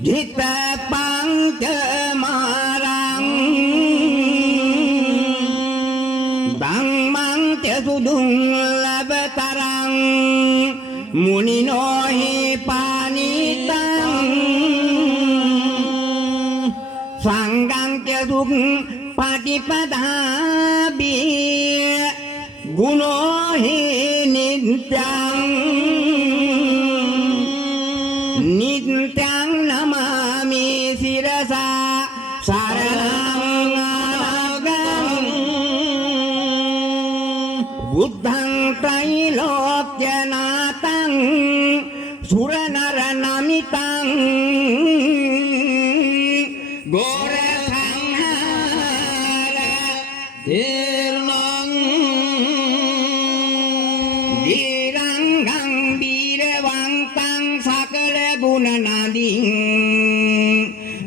Jita pangcemarang Dangmang tesudung labetarang Muninohi panitang Sanggang tesung patipadabi Gunohi nityang Nityang namami sirasa saranang agang Buddhang trailokyanatang suranarannamitang Gorasanghara dirnang Diranggang birewangtang sakala gunanading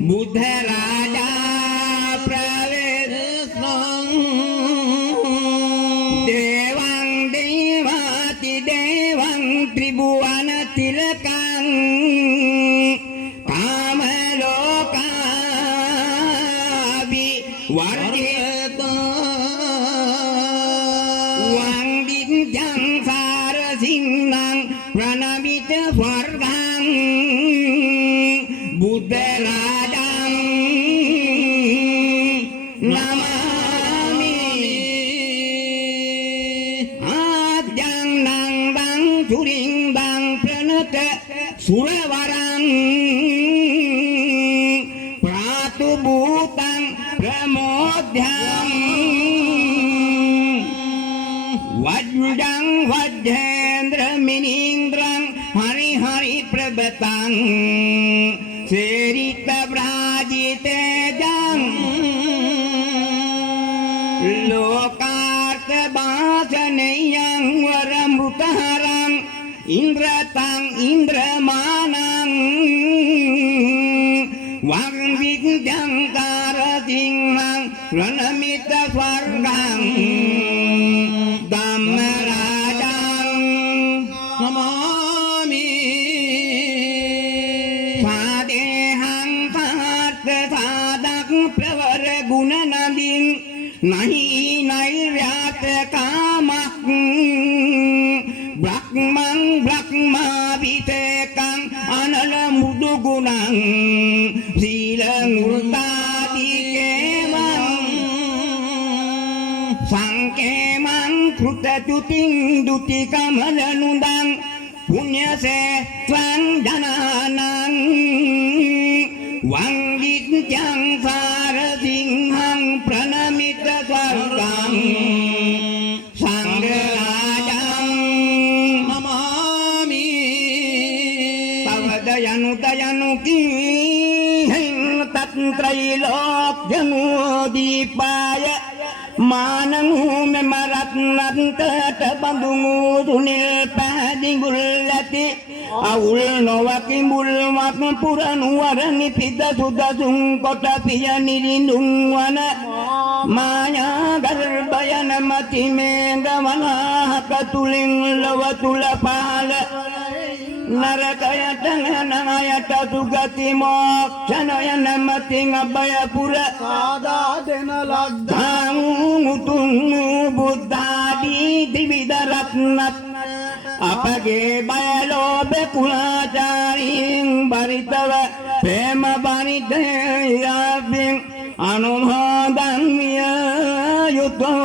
Buddha Raja Pravedesnang Dewang Dewati Dewang Tribhuwana Tilakang Kamalokabi Wardita Wang Dinjang Sarasingnang Pranamita Swargang Buddha Radang Namami Adyang Nang Bang Suring Bang Pranata Surawarang Pratubutang Pramodhyang Wajjang Wajhendra Minindrang Hari Hari Prabhatang Serita Brajitejang Lokarta Bhajaneyang Varamrutaharang Indratang Indramanang Wang Vidyang Karasinghang Ranamita Swargang Dhammarajang Namami Sadehang Sahatta Sadak Pravara Gunanading Nahi Nairyata Kamak Brahmang Brahma Vitekang Anala Mudugunang Silang Urtadi Kemang Sangkemang Kruta Tuting Duti Kamalanundang Punya Setang Dananang Wanggit Jang Sarasinghang Pranamita Swargang Sanggerajang Namami Tavadayanu Dayanu Kihing Tattrailok Janudipaya Manangu Memaratnat Tatabandungu Tunil Padinggulati Awul Nowakimbul Wakpuran Warani Pita Sudasung Kota Piyani Lindung Wana Maya Garbayana Mati Megawana Hakatuling Lawatula Pahala Narakaya Tanganayata Sugati Moksanayana Mati Ngabayapura Sada Dena Lagdang Utungu Buddhadi Dividaratnat Apage Bayalo Bekula Jaring Baritawa Pema Banitayabing Anumhadan Yutwa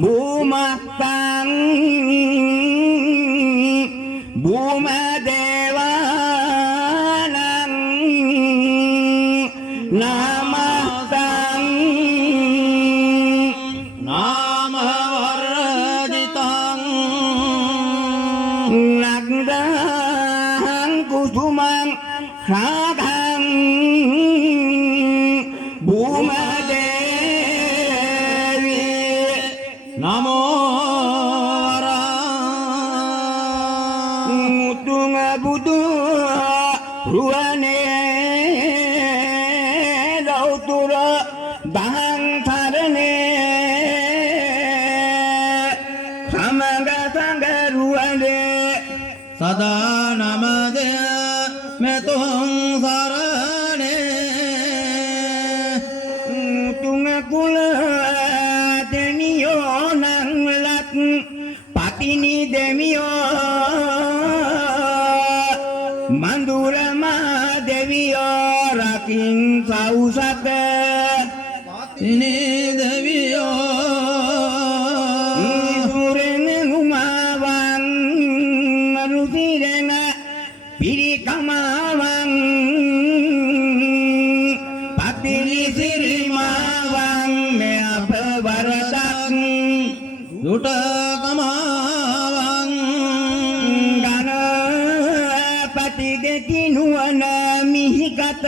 Bumatang Bumadewanang Namatang Namawarajitang Nagdang Kusumang Ragang Bumadewi Namo Mutunga Budu Ruane Lautura Bahang Tarane Samaga Sangga Ruane सदा नमदे मैं तुम सरणे तुंग कुल देमियो नंगलक पातिनी देमियो मंदुरमा देवियो राकिं साउसक इने देवियो सुरेन उमावां रुसिरेन पिरिकमावां पातिनी सिरिमावां मे अपवरदक जुट कमावां गणपति देती नुवन मिहिकत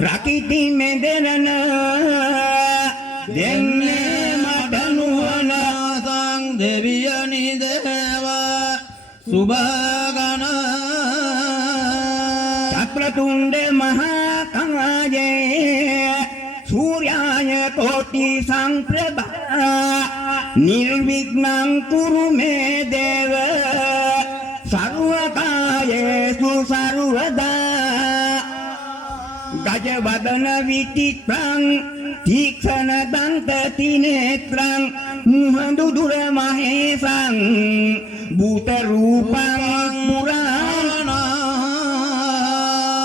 प्रकृति में देरन देने मडनुवन सांग देवियनि देवा सुभगण चक्रतुंड महाकाये सूर्याय कोटि संप्रभा निर्विघ्नं कुरु मे देव सर्वकायेषु सर्वदा गजवदन विचित्रं तीक्ष्ण दन्ततिनेत्रं मुहदुदुर महेशं भूतरूपं पुराण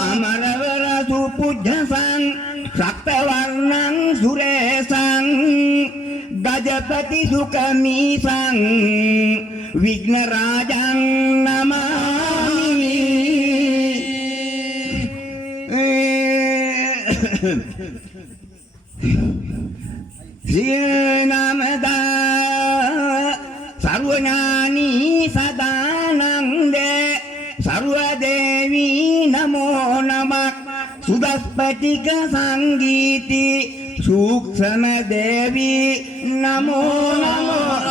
अमरवर सुपूज्यसं सप्तवर्णं सुरेशं गजपति सुखमीशं विघ्नराजं नमामि श्रीनामदा सर्वज्ञानी सदानन्दे सर्वदेवी नमो नमः सुदस्पतिक संगीति सूक्ष्म देवी नमो नमः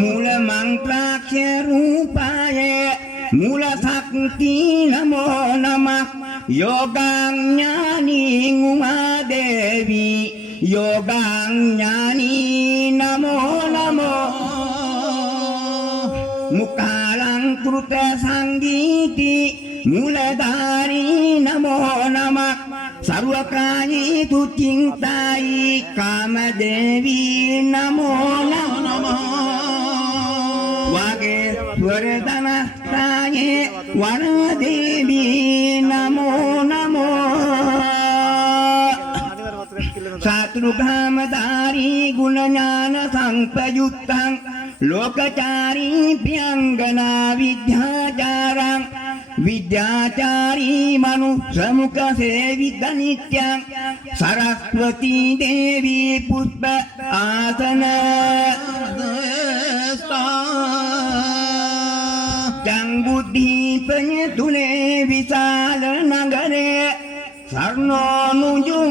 मूल मंत्राक्ष रूपाय मूल शक्ति नमो नमः योगाज्ञानी उमा देवी योगाज्ञानी नमो नमो मुखालंकृत संगीति मूलधारी नमो नमः सर्वकार्ये तु चिन्तायि कामदेवी नमो नमः वागेश्वरधनस्थाये वरदेवी नमो नमो शत्रुघ्नधारी गुणज्ञान संपयुक्तं लोकचारी प्रियंगना विद्याचारं विद्याचारी मनुष्यमुख सेवित नित्यं सरस्वती देवी पुष्प आसन जंबुद्दीपन तुले विशाल नगरे सर्णोनुजुं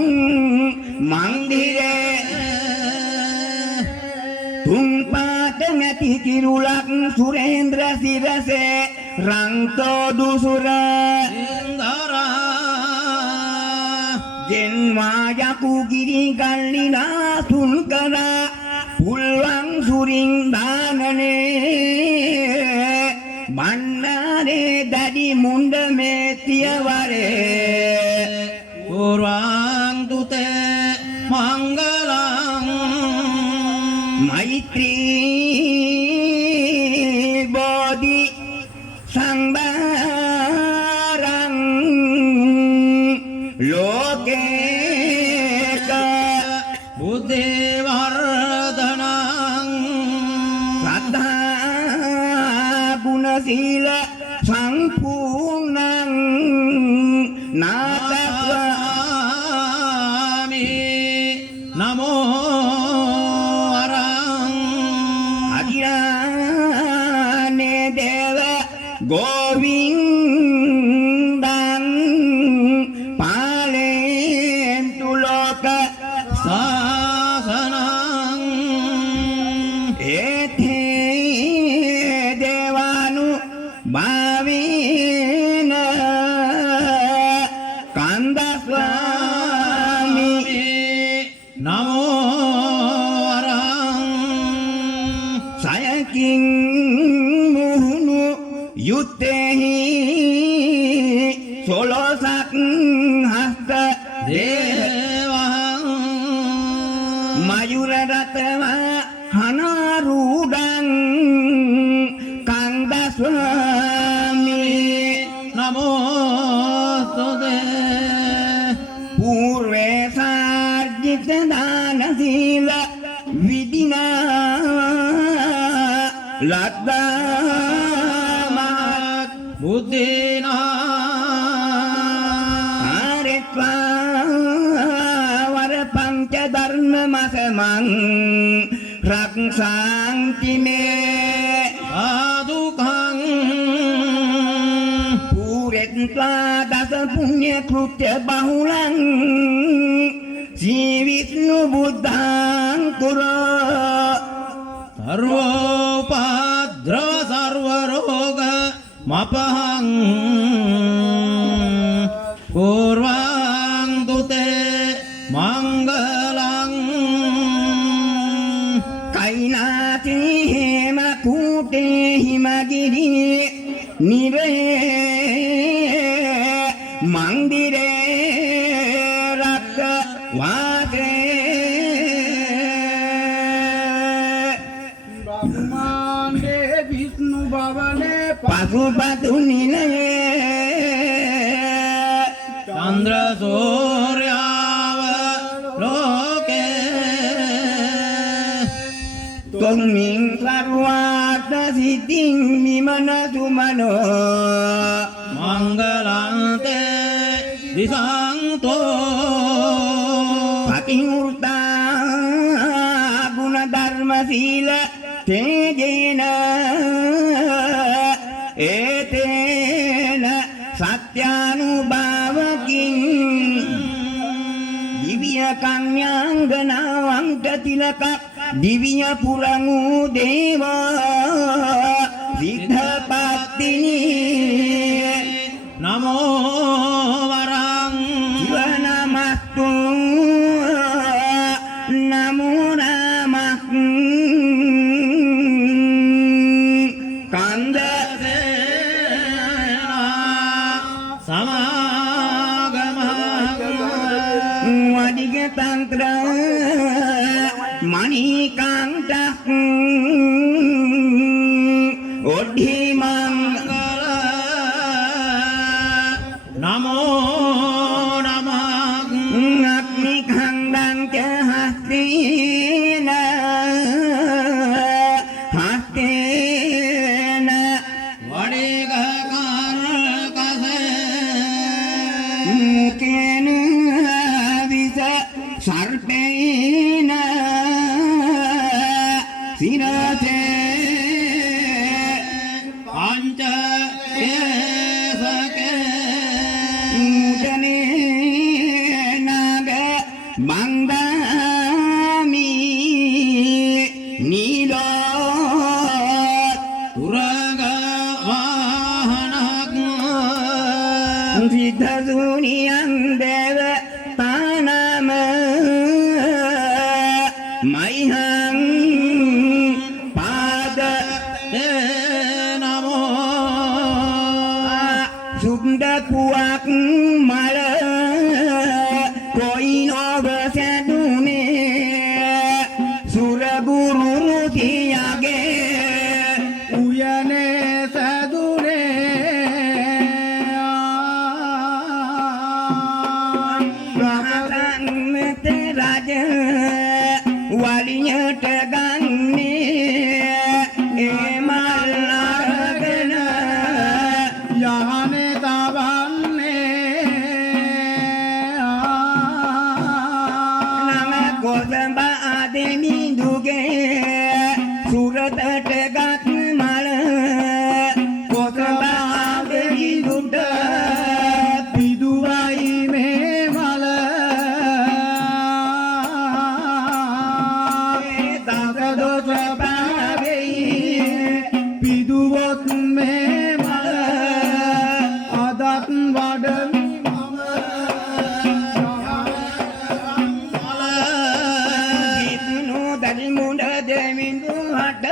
मंदिरे तुंपातंगति किरुलक सुरेंद्र सिरसे रंगतो दुसुर जन्मायाकु गिरी गल्लिना सुनकरा पुल्वां सुरिंग दानने बन्नारे दडी मुंड में तियवरे पूर्वां तुते मंगलं मैत्री बोधि संभारं लोके बुद्धिवर्धनं श्रद्धा गुणशील संपूर्णं नाथस्वामी नमो हरं अज्ञाने देव गोविन्दं पालयन्तु लोक शासनं एते देवानु भावेन कान्दस्वामी नमो हरं सयकिं मुहुनु යුත්තේහි සොළොසක් හස්ත දේවහං මයුර රතව හනාරූඩං කන්ද ස්වාමී නමෝස්තුතේ పూర్వే సార్జిత దాన శీల విధినా లద్దామహత్ බුද්ධිනා ආරෙත්වා වර පංච ධර්ම මසමං රක්ෂාන්ති මේ සාදුකං పూరెత్వా దశ పుణ్య కృత్య బహుళం శ్రీ విష్ణు బుద్ధాం కురో सर्वोपद्रव सर्वरोग मपहं पूर्वां तुते मङ्गलं కైనాతి హేమ కూటే హిమగిరి నిరే మందిరే రక్త వాదే ब्रह्मांडे विष्णु भवने పశుపతు నిలయే चन्द्र सूर्याव लोके त्वमिं सर्वार्थ सिद्धिं विमनतु मनो मङ्गलं ते दिशान्तो पतिमूर्ता गुणधर्मशील तेजेन एतेन सत्यानुभावकिं दिव्य कन्यांगनावंत तिलक दिव्य पुरंगु देव सिद्धपत्तिनी नमो वरं शिवनमस्तु नमो नमः कंद वदिग तंत्र मणिकांत ओढ़ीमं नमो नमः अग्निखंडं च हस्तेन हस्तेन वडिगकर्कसे मुखेन विष सर्पेण शिरसे पञ्च केसके मुदने नाग बन्दामि नीलो तुरगवाहनग् सिद्धसूनियं देव तानम मह्यं पाद ते नमो शुद्ध कुआक मल कोई नोग से दूने सुर गुरु आगे उयने सदुरे राज वालियट गाने मल्लागन याने तावन्ने नम गोसबा आदमी दुगे सूरत गात मल गोसबा आदमी दुड पिदुवाई में मल दागदोष पावे पिदुवत में मल आदत वाडन विष्णु दरिमुंड देविंदु हट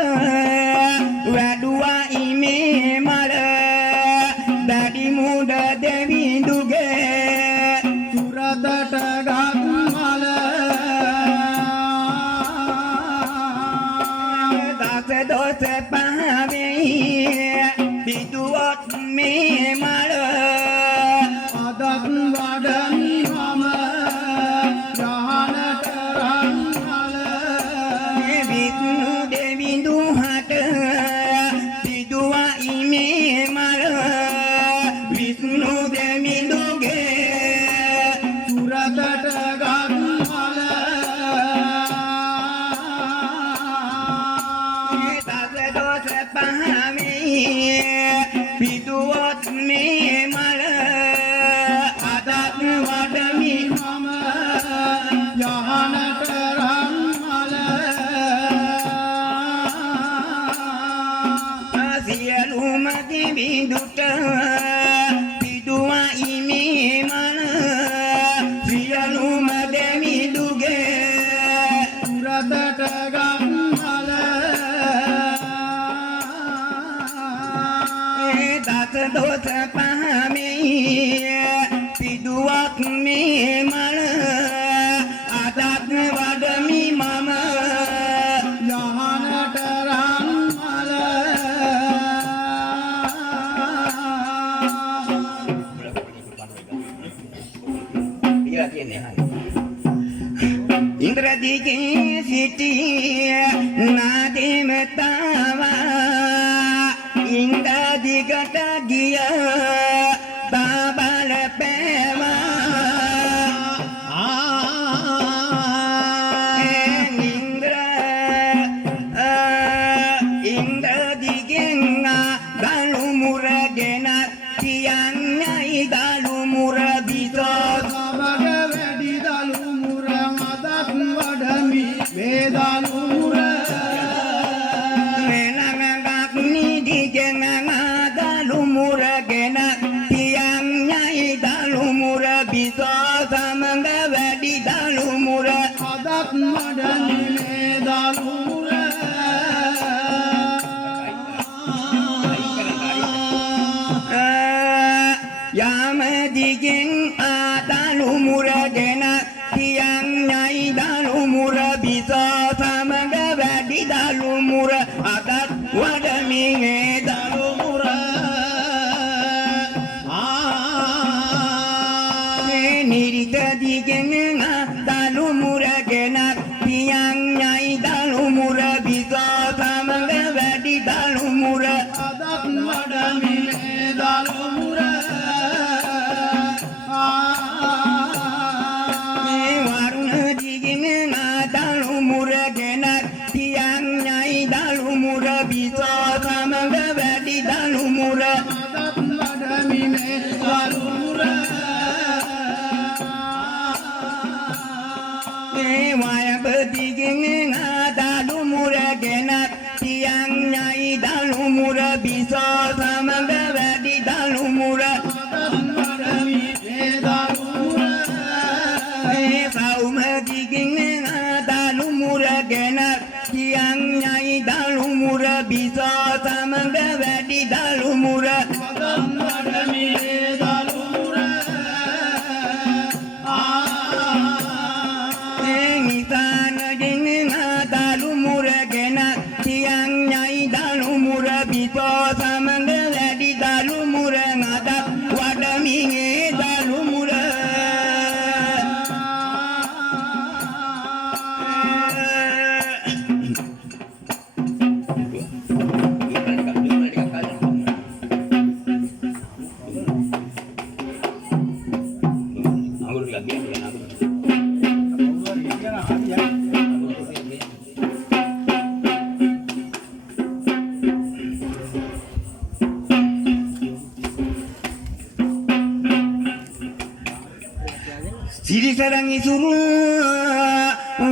සුරතට ගම්මල දස දොස පහමේ පිදුවක් මේ මල අදත් වඩමි මම යහනට රන්මල ඉන්ද්‍රදිගේ සිටිය නාදෙමතාවා ඉන්ද්‍රදිගට ගිය බබල පෑවා ඉන්ද්‍රදිගෙන් දලු මුරගෙන තියන්නයි දලු මුර බිසෝ සමග වැඩි දලු මුර මදක් වඩමි වේදලු මුර මෙලඟක් නිදිගෙන දලු මුරගෙන තියන්නයි දලු මුර බිසෝ සමග වැඩි දලු මුර මදක් වඩමි වේදලු මුර යාමදිගෙන් ආදලු මුරගෙන තියන්නයි දලු මුර බිසෝ සමග වැඩි දලු මුර අදත් වඩමිගේ දලු මුර නිරිතදිගෙන් දලු මුරගෙන තියන්නයි දලු මුර බිසෝ සමග වැඩි දලු මුර අදත් වඩමි වේදලු මුර වරුණදිගෙන් දලු මුරගෙන තියන්නයි දලු මුර බිසෝ සමග වැඩි දලු මුර මදක් වඩමි වේදලු මුර වයබදිගෙන් දලු මුරගෙන තියන්නයි දලු මුර බිසෝ සමග වැඩි දලු මුර වඩමි වේදලු මුර සෞමදිගෙන් දලු මුරගෙන තියන්නයි දලු මුර බිසෝ සමග වැඩි දලු මුර වඩමි වේදලු මුර නිසානගෙන් දලු මුරගෙන තියන්නයි දලු මුර බිසෝ සමග වැඩි දලු මුර අදත් වඩමිගේ දලු මුර සිරිසරන් ඉසුරු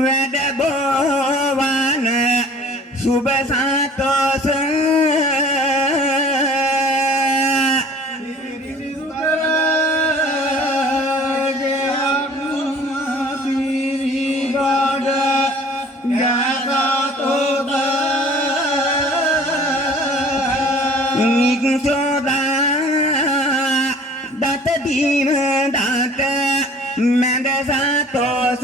වැඩ බෝවන සුබ සතෝස දත දීම දත මැද සතෝස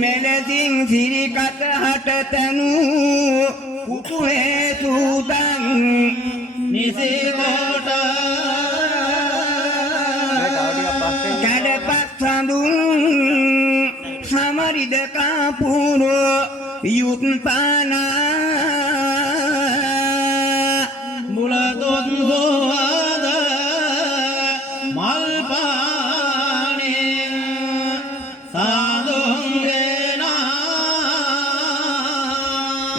මෙලසින් සිරිකත හටතනු කුතුහේ සූදන් නිසිකොට කඩපත් සඳුන් සමරිද කාපුරු යුත්පානා මුලතොත් හොද මල් පානේ සාදුන් ගෙනා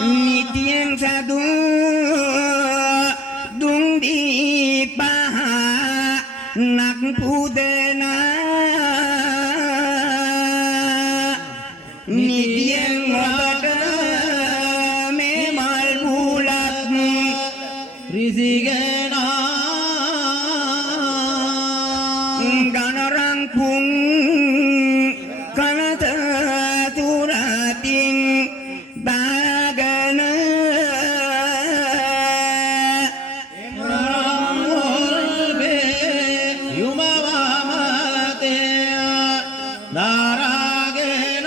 නිතියෙන් සදු දුන් දීපහ නක් පුදනා නිතියෙන් ඔබට මේ මල් මුලත් රිසිගෙනා ගණරං පුන් දාරාගෙන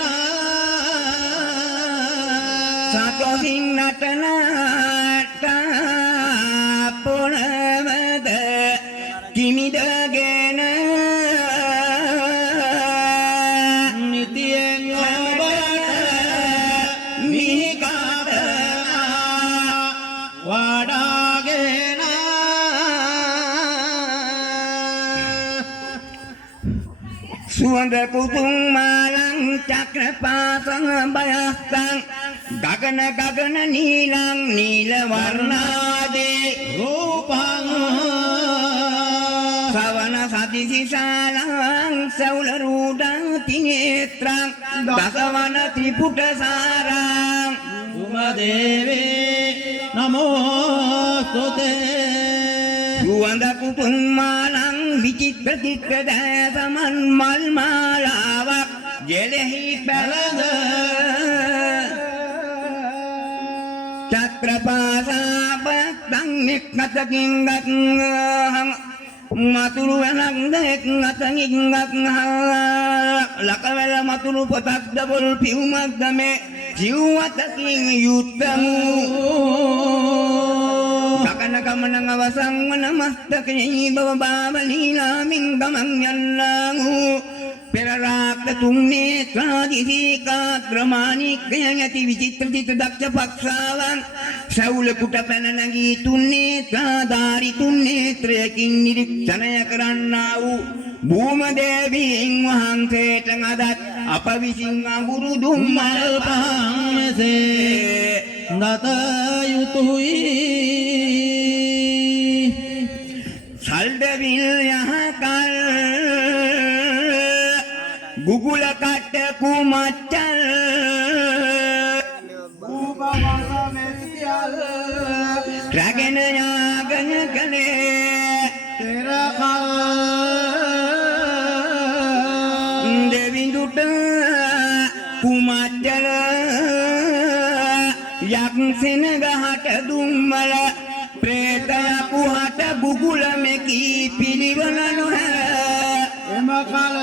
සතොසින් නටනට පොළවද කිමිදගෙන නිතියෙන් ඔබට මිහිකාර වඩාගෙන සුවඳ කුතුම් මාලං චක්‍රපාසං බයස්තං ගගන ගගන නීලං නීල වර්ණාදේ රූපං සවන සතිසිසාලං සෞල රූඩං තිනේත්‍රං දසවන ත්‍රිපුට සාරං උමදේවේ නමෝස්තුතේ සුවඳ කුතුම් මාලං විචිත්‍ර චිත්‍ර දෑසමන් මල් මාලාවක් ජලෙහි පැලඳ චක්‍රපාසාපත්තං එක්නතකින් ගත්හං මතුරු වෙනක් දෙක් නතකින් ගත්හං ලකවැල මතුරු පොතක් දබොල් පිවුමක් දමේ ජීවතකින් යුත්තමු සකන ගමන අවසන් වන මස්තකෙහි බව බාමලීලාමින් ගමන් යන්නහු පෙරරාක්ත තුන්නේ ත්‍රාදිසීකා ක්‍රමානිකය ඇති විචිත්‍ර චිත්‍ර දක්ෂ පක්ෂාවන් සෞල කුට පැන නැගී තුන්නේ ත්‍රාධාරි තුන්නේත්‍රයකින් නිරීක්ෂණය කරන්නා වූ භූමදේවීන් වහන්සේට අදත් අප විසින් අඟුරු දුම්මල් පහසේ දත යුතුයි සල්දවිල් යහකල් ගුගුල කට කුමච්චල් භූපවස මෙසියල් රැගෙන යාගන කලේ තෙරකල් දෙවිඳුට කුමච්චල යක්සෙන ගහට දුම්මල ප්‍රේතයකු හට ගුගුල මෙකී පිළිවන නොහැර එම කල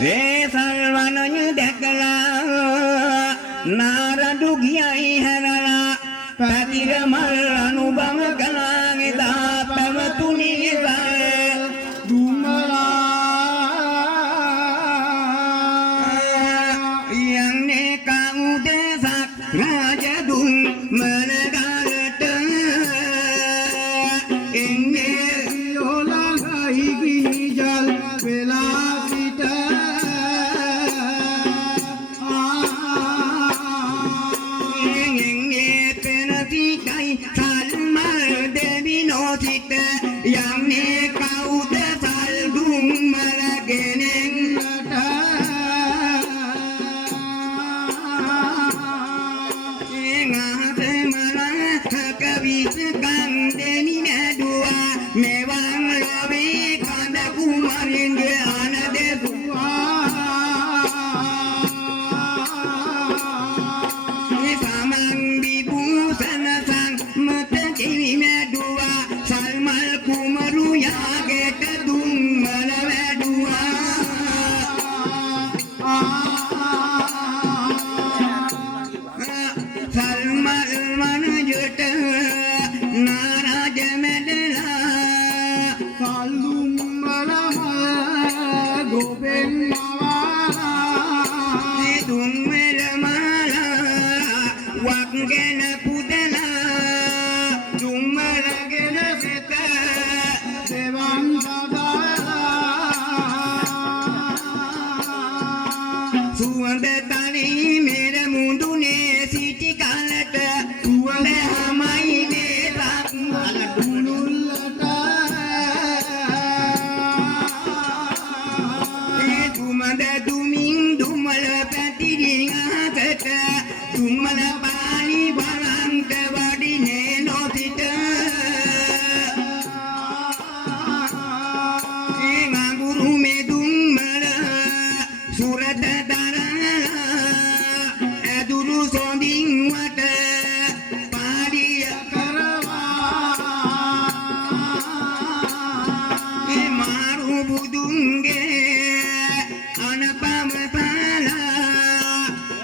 වේසල්වනය දැකලා නාරඩු ගියයි හැරලා පැතිර මල් අනුභව කලාගෙදා පැවතුනේ දුම්මලා යන්නේ කවුදසක් රාජදුම් මනගලට එන්නේ යොලඟයි ගිනිජල් වෙලා සිට එන්නේ පෙනතිකයි සල්මල් දෙවි නොසිට යන්නේ කවුද සල්දුම් මලගෙනෙන් කවිසකන්දෙනි නැඩුවා මෙවන් ලොවේ කඳ කුමරින්ගේ අන දෙදුවා සමන් විභූෂණ සංමත කිවි නැඩුවා සල්මල් කුමරු යාගෙට දුම්මල වැඩුවා සල්මල් මනජට නාරජ මැඩලා කල්දුම්මලම ගොබෙන් මවාලා දුම්මල මාලා වක්ගෙන පුදලා දුම්මලගෙන සිත දෙවන් සදාලා සුවඳ තලී මෙර මුදුනේ සිටි කලට සුවඳ හමයි දේසක් මල දුනුල්ලට ඒ මුදුන්ගේ අනපමපාලා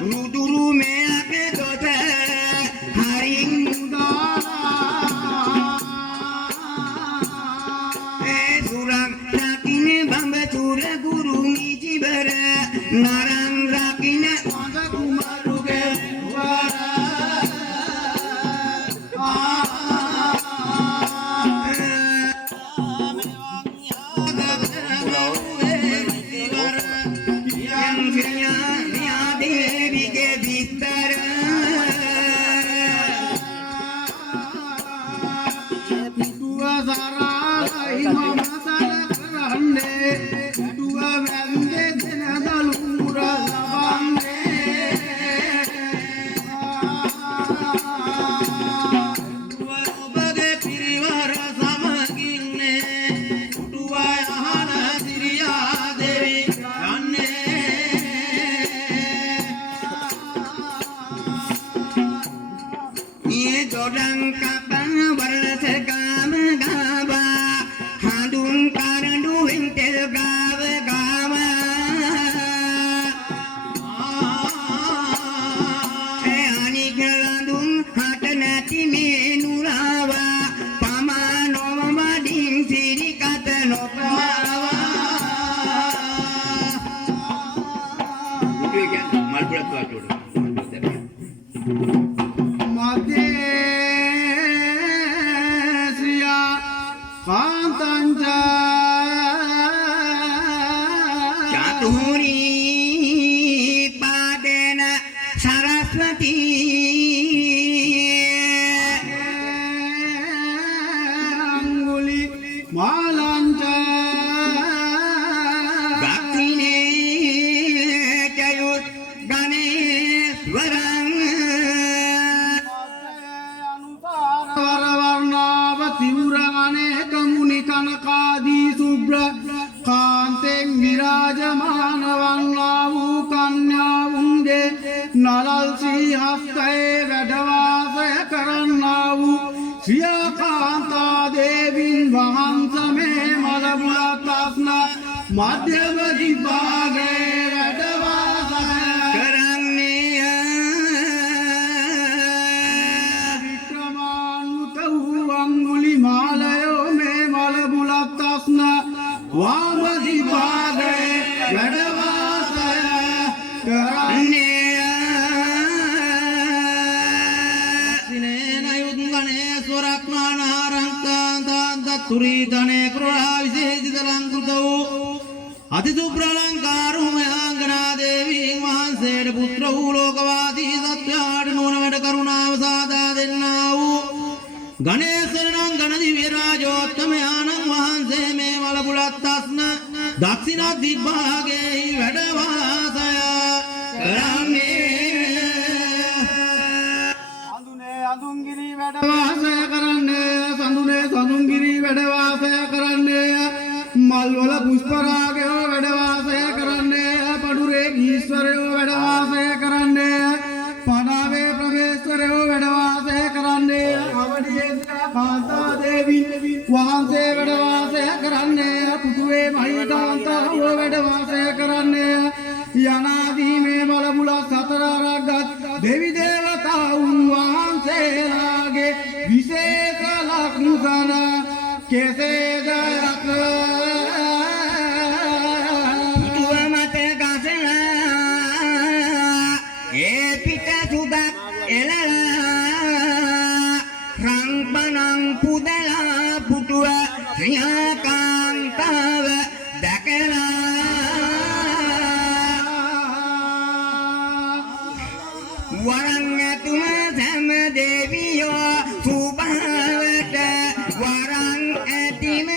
රුදුරු මෙයක දොත හරින් සුරක් රකින්න බඹතුර ගුරු මිචිබර නරන් රකින්න මඟ කුමරුගේ දේවිගේ විස්තර දුව සරායි මම සල කරන්නේ දුව වැන්දේ දෙන දලුර ලබන්නේ ඔබගේ පිරිවර සමගින්නේ උටුවයි අහන සිරියා දෙවි මේ දොඩං කපන වරස කාම ගාවා හඳුන් කරඬුවෙන් තෙල් ගාව ඒ අනික ලඳුන් හට නැති මේ නුරාවා පමා නොමඩින් සිරි කත නොපමාවා උඩේ කියන්නේ මල් පුරත් වාටුවට මදේශ්‍රියා කාන්තංච චතුරි පාදේන සරස්වති අංගුලි මාලංච දක්ෂිනේ චයුත් ගණේශ්වරං වරවර්ණාව තිවුරානේක මුනි කනකාදී සුබ්‍ර කාන්තෙන් විරාජමාන වන්නා වූ කන්‍යාවුන්ගේ නලල් සීහස්තයේ වැඩවාසය කරන්නා වූ සියාකාන්තා දේවින් වහන්සමේ මලබුලත් අස්න මධ්‍යම දිභාගයේ වැඩවාසය කරන්නේ වික්‍රමාන්විත වූ අංගුලි මාලයෝ මේ මලබුලත් අස්න වාම දිභාගයේ වැඩවාසය කරන්නේ තුරීතනේ ක්‍රෝණා විශේෂිත ලංකෘත වූ අතිසුප්‍රලංකාරුමයාංගනා දේවීන් වහන්සේට පුත්‍ර වූ ලෝකවාදී සත්‍යාට නුවණ වැඩ කරුණාව සාදා දෙන්නා වූ ගණේශ්වර නම් ගණ දිව්‍ය රාජෝත්තමයාණන් වහන්සේ මේ වලබුලත් අස්න දක්ෂිණ දිග්භාගයේ වැඩ වාසය කරන්නේ අඳුන්ගිරි වැඩවාසය කරන්නේ සඳුනේ සඳුන්ගිරි වැඩවාසය කරන්නේ මල්වල පුෂ්පරාගයෝ වැඩවාසය කරන්නේ පඩුරේ ඊශ්වරයෝ වැඩවාසය කරන්නේ පනාවේ ප්‍රවේශ්වරයෝ වැඩවාසය කරන්නේ අවඩියේ කාන්තා දේවී වහන්සේ වැඩවාසය කරන්නේ පුතුවේ මහිතාන්තරෝ වැඩවාසය කරන්නේ යනාදී මේ බලමුල සතර රාගත් දෙවි දේවතාවුන් වහන්සේලාගේ විශේෂ ලක්ෂණ කෙසේද පුතුව මත ගසලා ඒ පිට සුදක් එලලා රංපනං පුදලා පුතුව ශ්‍රියාකාන්තාව දැකලා වරන් ඇතුම සෑම දෙවියෝ සුභාවට වරන් ඇතිම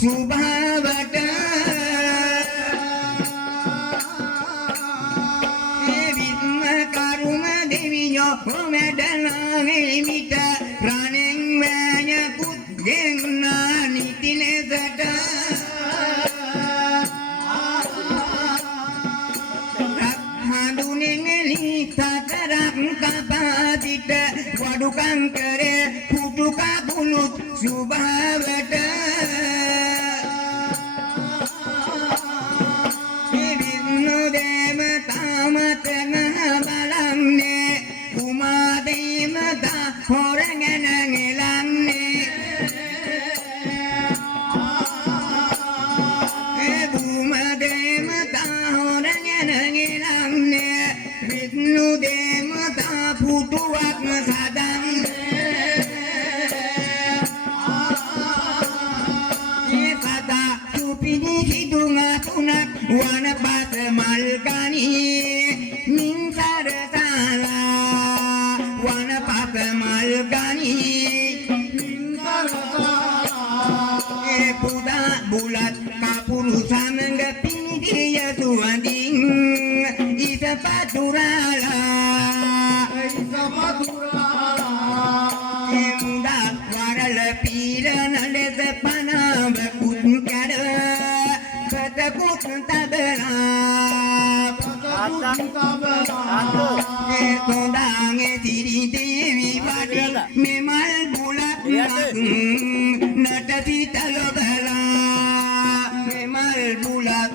සුභවට විද්ම කරුම දෙවියෝ වැඩනාගෙමිට රණෙන් වෑයකුත් ගෙන්නා නිතිනෙසට සතරක් කපාසිට වඩුකම් කරේ පුටුකකුළුත් සුභාවට විවිධ දේවතාමතන බලන්නේ කුමාදේවතා හොරගෙන ගෙලන්නේ භූමදේවතා හොරගෙන ගෙලන්නේ විष्ණු දේවතා පුටුවක් සදන්නේ සදා සුපිනි හිදුම තුනක් වනපත මල්කනී මින්සරසාලා වනපත මල්කනී පුදා බුලත් කපුරු සමඟ පිණිදිය සුවඳින් එම්දා වරල පීරන ලෙස පනාවකුත් කැඩ පතකුත් තබලා සොඳාගේ සිරි දේවි වඩි මෙමල් බුලත් නටති තලබලා මෙමල් බුලත්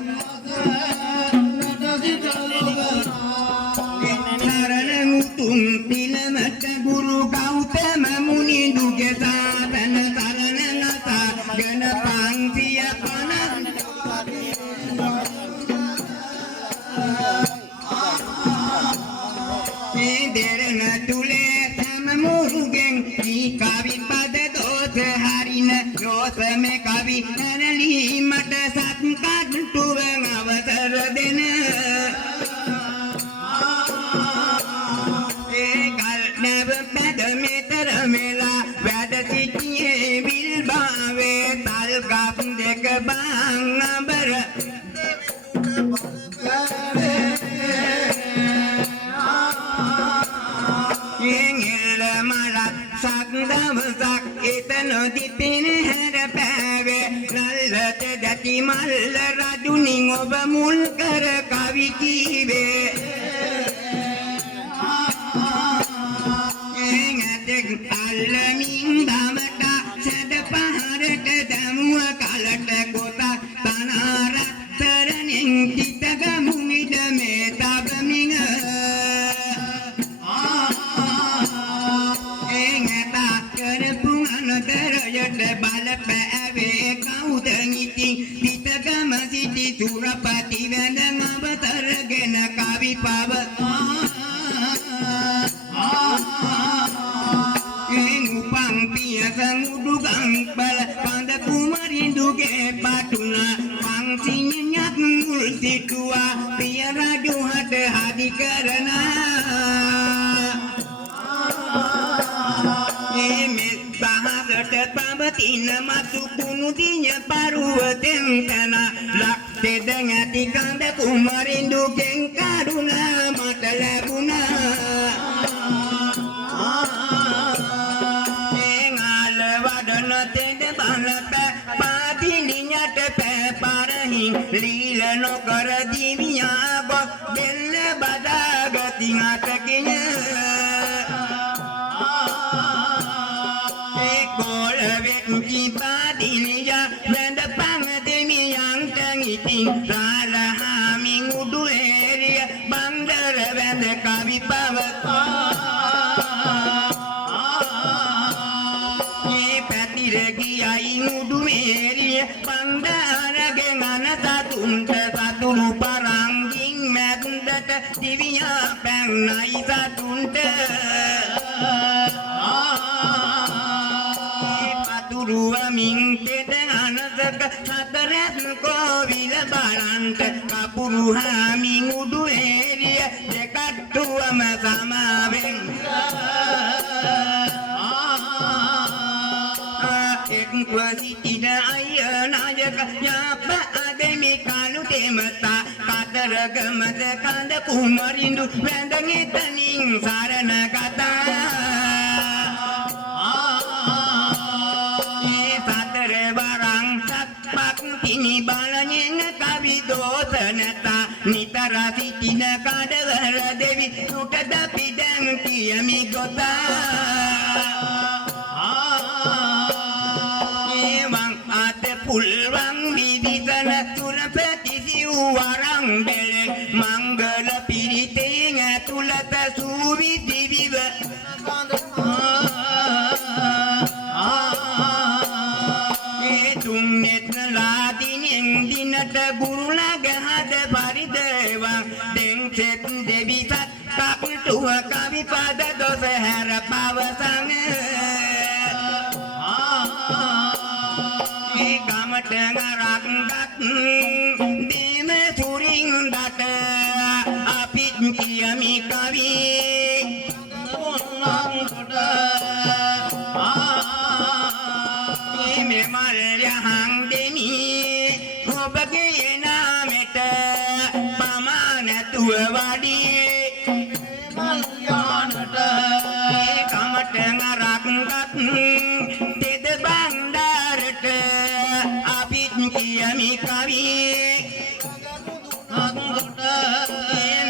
පිළමට ගුරු ගෞතම මුනි දුගෙසා පැන සරණ නසා ගෙන පන්සිය පනත් දෙරණ තුලේ තම මුරුගෙන් ී කවි පද දෝස හරින රෝස මේ කවි නැරලීමට සත්කටුවෙන් අවසර දෙන මෙතර මෙලා වැඩ සිටියේ විල්බාවේ තල්ගම් දෙක බං අඹර එංගල මලක් සක්දවසක් එතන දිපින හැර පෑවේ නල්ලට දැති මල්ල රජුනින් ඔබ මුල් කර කවි කීවේ අල්ලමින් දමට සැඩ පහරට දමුව කලට කොත තනාරත්තරනෙන් තිතක මුනිද මේ තබමිං එංගතා කරපු අනතරයට බල පෑවේ කවුද නිතින් තිතකම සිටි සුරපති වැඳ අවතරගෙන කවි පව Sangudu gangpal pada kumarinduge patuna pangsinyak multi tua tiara duhat hadi karena emet bahagat pabatin masuk bunudinya paru tentana lakte dengan tikanda kumarinduge karuna mata labuna Lila no kara diviya go bel badagati ngatakinya ekol vekki padiniya benda pangdemi yang tangiting sala haming udu area bandar benda kavi pavat e patiregi ai udu area bandar satu lupa rangging mendat diviya peng nai satunte paturua mingte dengan sak sataret ko bila barant kapuruha mingudu area dekat tua sama beng සිටින අය නායක යාප අදෙමි කනු තෙමතා කතරගමද කඳ කුමරිඳු වැඳගෙන තනින් සරණ කතා සතර වරං සත්පක් කිනි බලයෙන් කවි දෝසනතා නිතර සිටින කඩවර දෙවි සුටද පිටන් කියමි ගොතා එවං අත පුල්වං විවිධන තුරපති සිව්වරං බෙලෙන් මංගල පිරිතෙන් ඇතුළත සූවිසි විව තුන්නෙත්ලාදිනෙන් දිනට ගුරුලග හද පරිදේවන් දෙන්සෙත් දෙවිසත් කපිටුව කවි පද දොස හැර පවසං ඒ ගමට ගරක්ගත් දීම සුරින් දට අපිත් කියමි කවි මෙමල් යහන් දෙමි ඔබගේ නාමෙට පමානැතුව වඩී මල්යානට කමට නරක්ගත් තෙද බණ්ඩාරට අපිත් කියමි කවි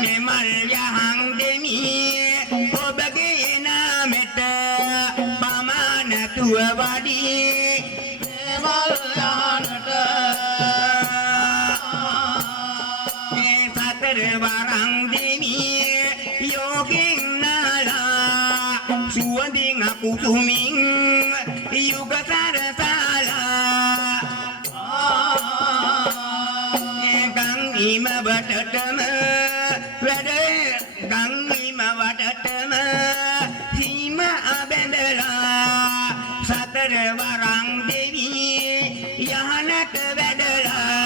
මෙමල් යහන් දෙමි ඔබගේ නාමෙට පමානැතුව වඩී වරං දෙමි යෝගින් නාලා සුවඳින් අකුසුමින් යුග සරසාලා ගං හිම වටටම වැඩ ගං හිම වටටම හිම අබැඳලා සතර වරං දෙවි යහනට වැඩලා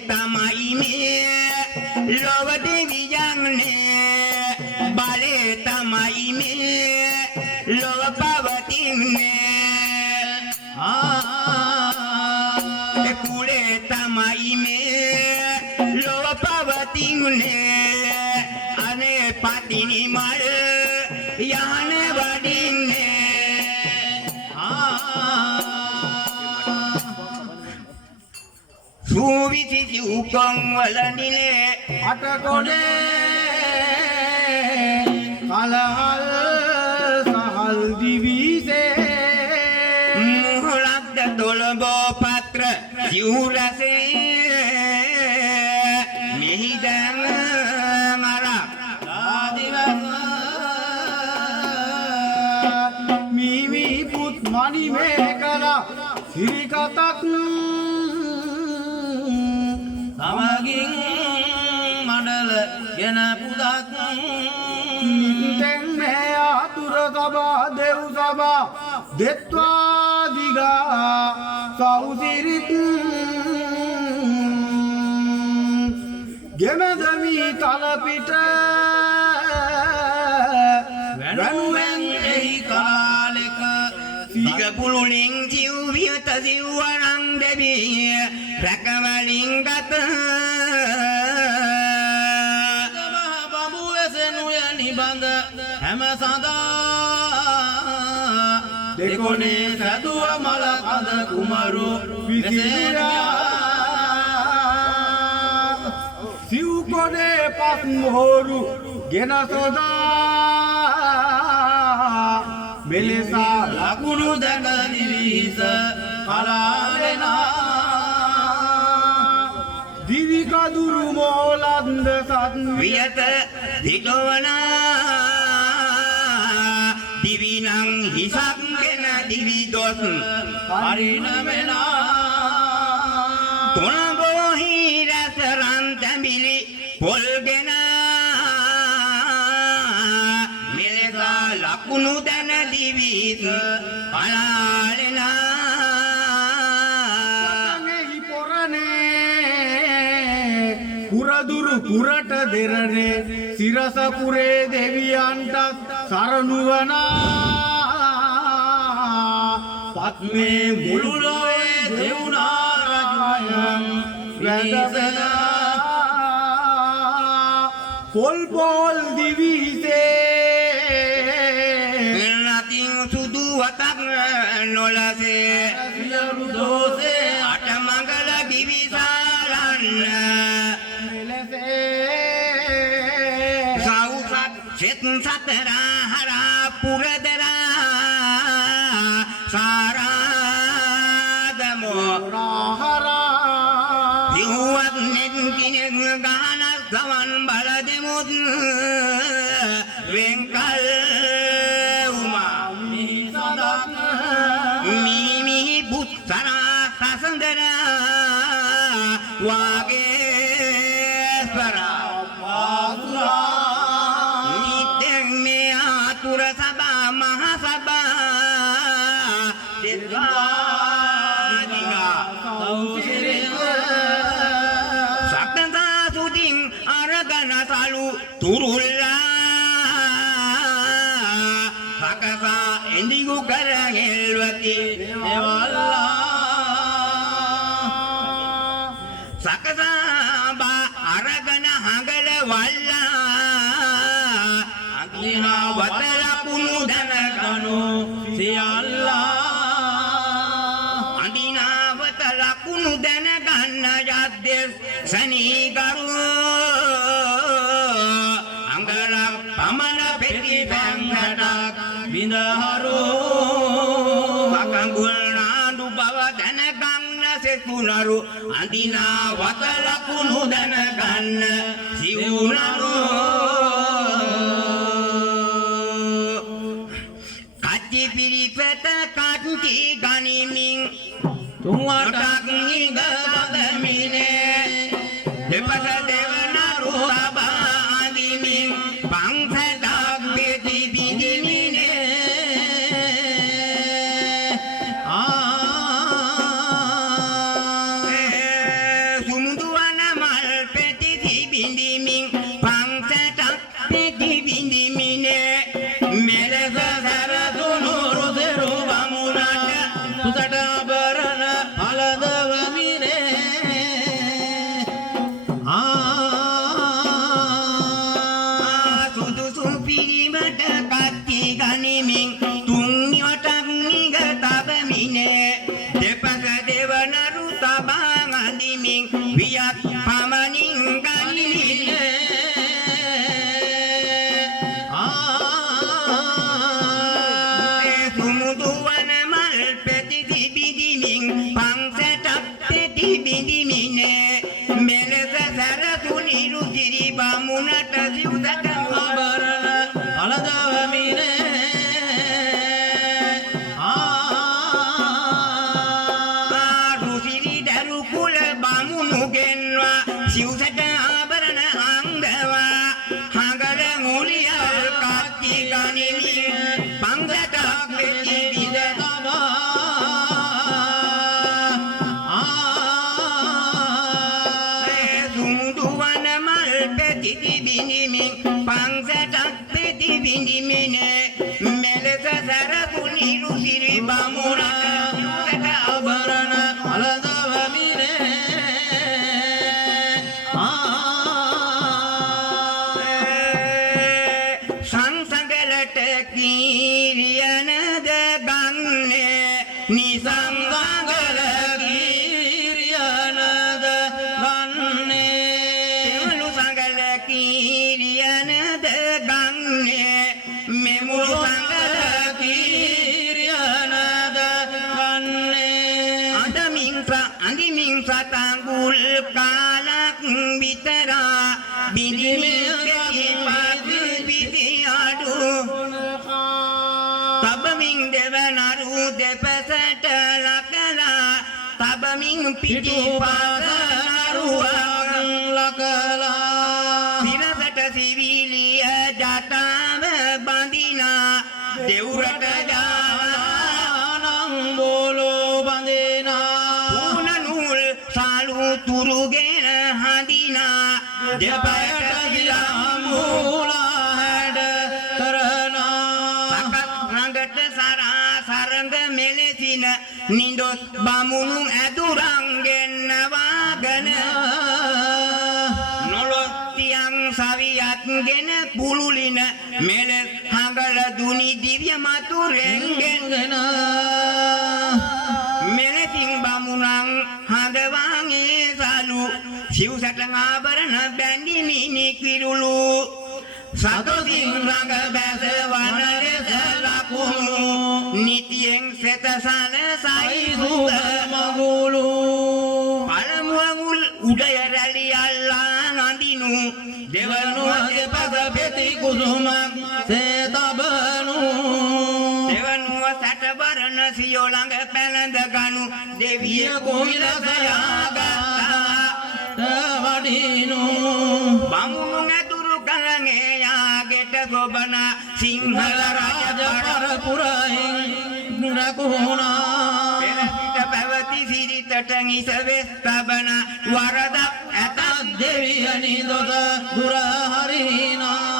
තමයි මේ ලොව දෙවියන්නේ බලේ තමයි මේ ලොව පවතින්නේ කුලේ තමයි මේ ලොව පවතින්නේ අනේ පතිනි මල් යහන වඩින්නේ සූවිසි සිව්කොන් වල නිලේ අටකොඩේ කලහල් සහල් දිවිසේ මුහුලක්ද දොළඹෝ පත්‍ර සිවුරසේ මෙහිදන් මරක් ආදිවස මිමි පුත් මණිමේ කලා සිරිකතක් සමගින් මඩල ගෙන පුදත් නිතෙන් මේ ආතුර සබා දෙව් සබා දෙත්වා දිගා සෞසිරිත් ගෙමදමි තලපිට වැනුවෙන් එහි කාලෙක දිග පුළුලින් සිව් වියත සිව්වරං දෙවි රැකවලින් ගත බඹු වෙසෙනු නිබඳ හැම සඳා දෙකොනේ සැදුව මල කඳ කුමරු විසිනුයා සිව් කොනේ පස් මොහොරු ගෙන සොදා මෙලෙසා ලකුණු දැක දිවිස කලාලෙනා දිවි කදුරු මොලන්ද සත් වියත දිගවනා දිවිනං හිසක් ගෙන දිවි දොස් හරිනමෙනා තොනබෝ හිරස රන් තැඹිලි පොල්ගෙන මෙලෙසා ලකුණු දැන දිවිස කලාලෙනා පුරදුරු පුරට දෙරනේ සිරස පුරේ දෙවියන්ටත් සරණු වනා පත්මේ මුළු ලොවේ දෙවුනා රජුයන් වැඳසලා පොල් පොල් දිවිසේ නතින් සුදු වතක් නොලසේ සියලු දෝෂේ අටමංගල දිවිසාලන්න මෙලෙසේ සෞසත් සෙත් සතරා හරා පුරදරා සාරාදමෝ රාහරා දිව්වත් නෙත් කිනෙක් ගහන සවන් බල දෙමුත් වෙන්කල් උමා මිහි සදක් මිමි පුත්තරා සසඳරා වාගේස්වරා පාතුරා නිතෙන් මේ ආතුර සභා මහ සභා දෙත්වාදිනා සක්තන්තා සුදින් අරගන සලු තුරුල්ලා සකසා එඳිගු කරගෙල්වති එවල්ලා සකසා බා අරගන හඟල වල්ලා අග්නිනා වතල කුණු දනකනු සියල්ලා අඳිනාවත ලකුණු දැනගන්න යද්දෙස් සනීකරු අංගලක් පමණ පෙති බැංගටක් විඳහරෝ වකංගුල් නාඩු බව දැනගන්න සෙකුණරු අඳිනාවත ලකුණු දැනගන්න සිවුනරු කච්චි පිරිපත කච්චි ගනිමින් තුන්වටක් නිග බදමිනේ දෙපස දෙවනරු තබාදිමින් පංසදක් පෙති පිදිමිනේ සුමුදුවන මල් පෙති තිබිඳිමින් පංසටක් පෙති බිඳිමිනේ මෙලෙස සරදුණු රුදරු බමුණට තුසට ආභරණ අලදවමිනේ සුදුසු පිළිමට කත්ති ගනිමින් තුන්වටක් නිග තබමිනේ දෙපස දෙවනරු තබා අඳිමින් වියත් පමණින් ගනිමිනේ සුමුදුවන මල් පෙති තිබිදිමින් පංසටක් පෙති බිඳිමිනේ මෙලෙස සැරසුනි රුසිරි බමුණට සිවුදට ආභරණ අලදවමිනේ රුසිරි දරු කුල බමුණු ගෙන්වා සිවුසට ආභරණ අංගවා හඟල මුලියල් කත්ති ගනිමින් පංසටක් පෙති බිඳ සුමුදුවන මල් පෙති තිබිඳිමින් පංසටක් පෙති බිඳිමිනේ මෙලෙස සැරසුනි රුසිරි බමුණට සිවුසට ආභරණ අලදවමිනේ සංසගලට කීරියනද ගන්නේ නිසංගල ගීරියනද ගන්නේ මෙමුළු සංගල කීරියනද ගන්නේ මෙමුළු සංගල ගීරියනද ගන්නේ අඳිමින් සතංගුල් කාලක් විතරා බිඳිමින් පති පිටි අඩු තබමින් දෙවනරු දෙපසට ලකලා තබමින් පිටිපස නරුවක් ලකලා සිරසට සිවිලිය ජටාව බඳිනා දෙවුරට ආනං බෝලෝ බඳිනා උණ නූල් සාලු තුරුගෙන හඳිනා දෙපයට ගිලා මූලා හැඩ කරනා සකත් රඟට සරා සරඟ මෙලෙසින නිඳොස් බමුණු ඇදුරන්ගෙන් නවාගෙන nolostiyan සවියත්ගෙන පුලුලින මෙලෙස් හඟල දුනි දිව්‍ය මතුරෙන්ගෙන් මෙලෙසින් බමුණන් හඳවාගේ සලු සිව්සටන් ආභරණ බැඳි මිනිකිරුළු සතොසින් රඟ බැස වනලෙස ලකුණු නිතියෙන් සෙත සලසයි සුත මගුලු පළමුවගුල් උඩය රැලි අල්ලා නඳිනු දෙවනුව දෙපස පෙති කුසුමක් සේතබනු දෙවනුව සැටබරණ සියෝ ළඟ පැළඳ ගනු දෙවිය කුමිලසයාගත්තා වඩිනු බමුණු ඇතුරු කලගේ යාගෙට ගොබන සිංහල රාජ පරපුරයෙන් රකුණා පෙරසිට පැවති සිරිතට නිස වෙස් තබන වරදක් ඇතත් දෙවියනි දොස දුර හරිනා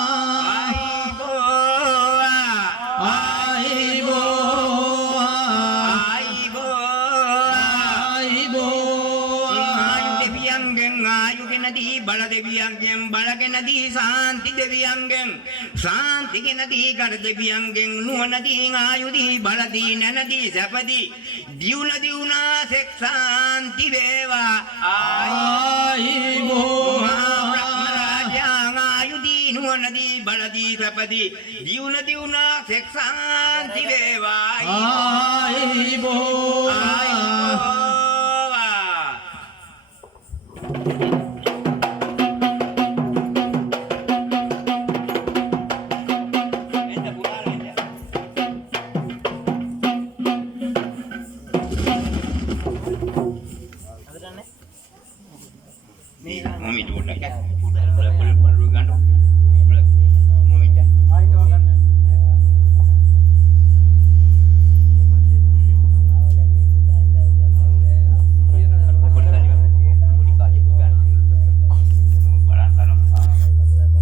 බල දෙවියන්ගෙන් බලගෙනදී සාන්ති දෙවියන්ගෙන් සාන්තිගෙනදී ගඩ දෙවියන්ගෙන් නුවණදී ආයුදී බලදී නැනදී සැපදී දියුණ දියුණා සෙක් සාන්ති වේවා ආයිබෝ බ්‍රහ්මරාජා ආයුදී නුවණදී බලදී සැපදී දියුණ දියුණා සෙක් සාන්ති වේවා